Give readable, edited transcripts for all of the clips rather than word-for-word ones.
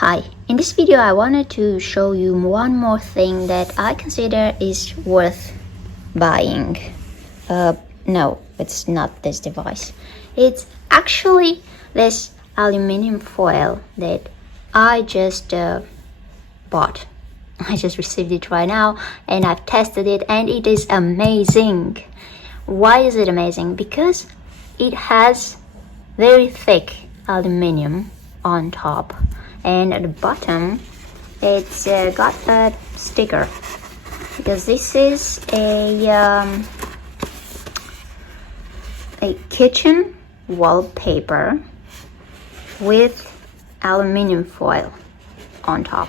Hi, in this video I wanted to show you one more thing that I consider is worth buying. No, it's not this device. It's actually this aluminum foil that I just bought. I just received it right now and I've tested it and it is amazing. Why is it amazing? Because it has very thick aluminum on top, and at the bottom it's got a sticker, because this is a kitchen wallpaper with aluminum foil on top.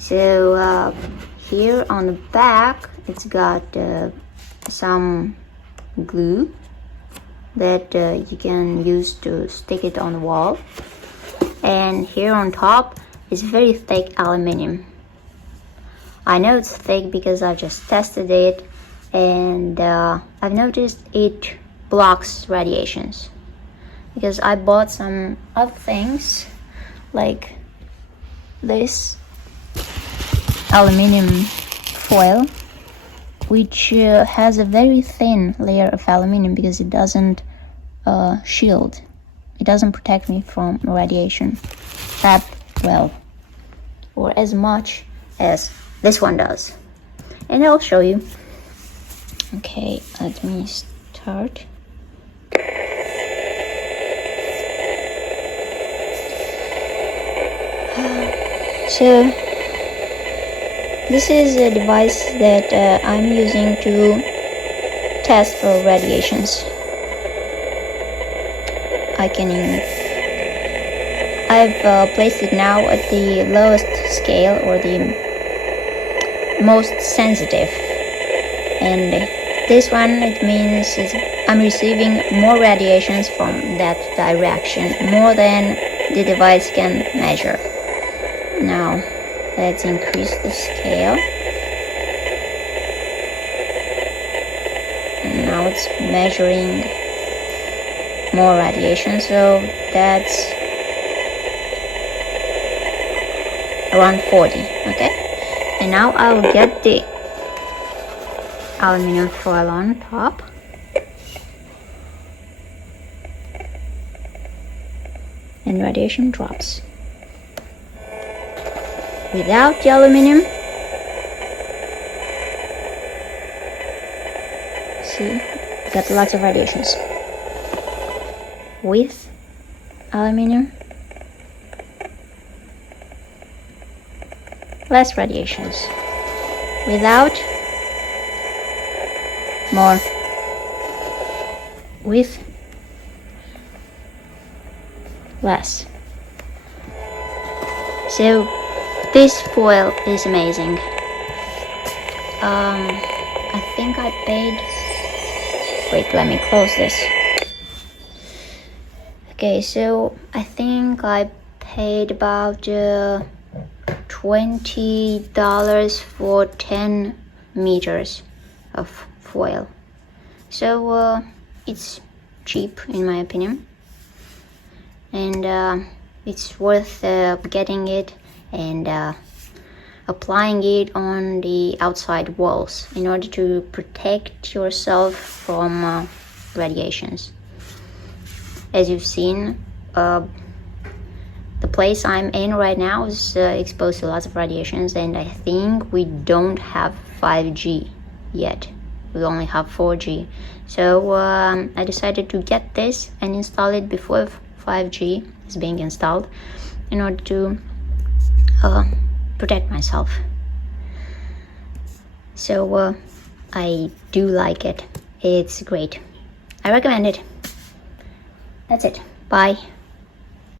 So here on the back it's got some glue that you can use to stick it on the wall, and here on top is very thick aluminum. I know it's thick because I've just tested it, and I've noticed it blocks radiations, because I bought some other things like this aluminum foil, which has a very thin layer of aluminum because it doesn't shield. It doesn't protect me from radiation that well, or as much as this one does. And I'll show you. Okay, let me start. So this is a device that I'm using to test for radiations. I've placed it now at the lowest scale, or the most sensitive, and this one, it means I'm receiving more radiations from that direction, more than the device can measure. Now let's increase the scale, and now it's measuring more radiation, so that's around 40. Okay, and now I'll get the aluminum foil on top, and radiation drops. Without the aluminum, see, got lots of radiations. With aluminum, less radiations. Without, more. With, less. So this foil is amazing. I think I paid, wait, let me close this. Okay, so I think I paid about $20 for 10 meters of foil. So it's cheap in my opinion, and it's worth getting it and applying it on the outside walls in order to protect yourself from radiations. As you've seen, the place I'm in right now is exposed to lots of radiations, and I think we don't have 5G yet. We only have 4G. So I decided to get this and install it before 5G is being installed, in order to protect myself. So I do like it. It's great. I recommend it. That's it. Bye.